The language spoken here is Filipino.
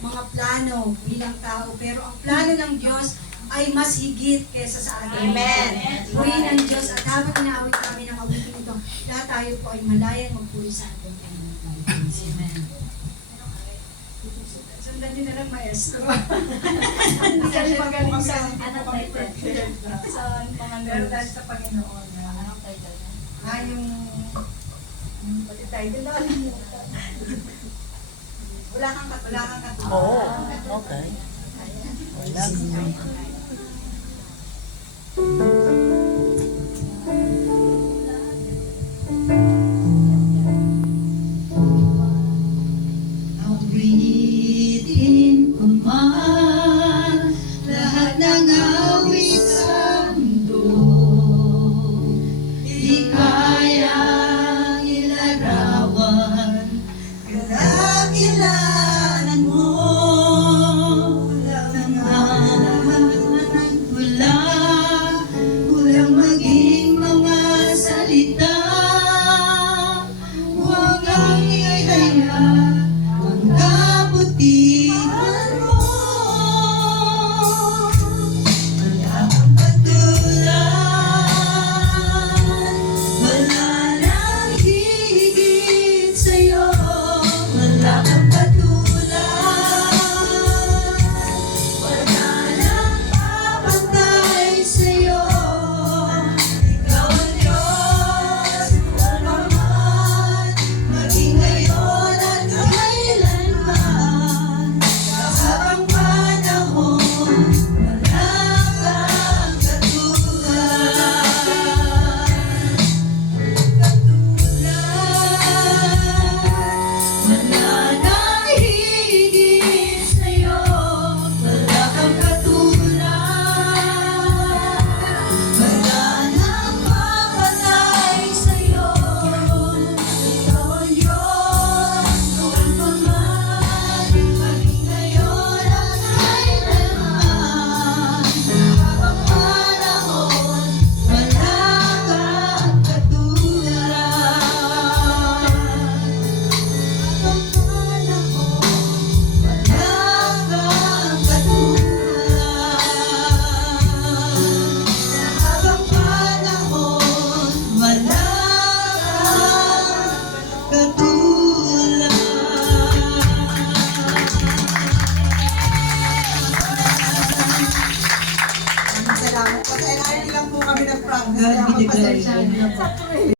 mga plano bilang tao. Pero ang plano ng Diyos ay mas higit kesa sa atin. Amen. Purihin ang Diyos at habang inaawit namin ang awitin ito, lahat tayo po ay malayang magpuri sa atin. Amen. Sundan nyo na lang, maestro. Hindi kami magaling sa Anong title? sa mga pero dahil sa Panginoon. Anong title niya? Yung pati title na wala kang katuwa. Oo, okay. Wala.